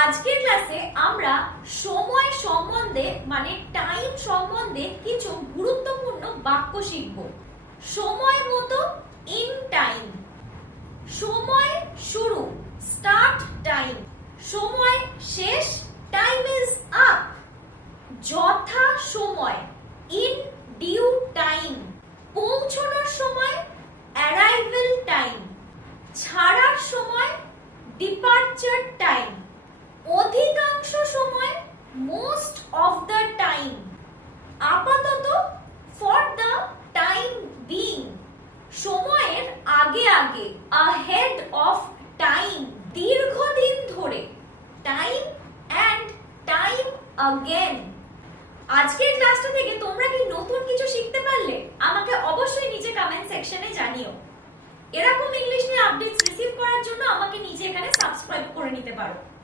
আজকের ক্লাসে আমরা সময় সম্বন্ধে মানে টাইম সম্বন্ধে কিছু গুরুত্বপূর্ণ বাক্য শিখব। সময় মতো ইন টাইম, সময় শুরু স্টার্ট টাইম, সময় শেষ টাইম ইজ আপ, যথা সময় ইন ডিউ টাইম, পৌঁছানোর সময় অ্যারাইভাল টাইম, ছাড়ার সময় ডিপার্চার টাইম, অধিকাংশ সময় মোস্ট অফ দ্য টাইম, আপাতত ফর দ্য টাইম বিং, সময়ের আগে আগে ahead of time, দীর্ঘদিন ধরে টাইম অ্যান্ড টাইম again। আজকের ক্লাসটা থেকে তোমরা কি নতুন কিছু শিখতে পারলে আমাকে অবশ্যই নিচে কমেন্ট সেকশনে জানিও। এরকম ইংলিশ নিয়ে আপডেটস রিসিভ করার জন্য আমাকে নিচে এখানে সাবস্ক্রাইব করে নিতে পারো।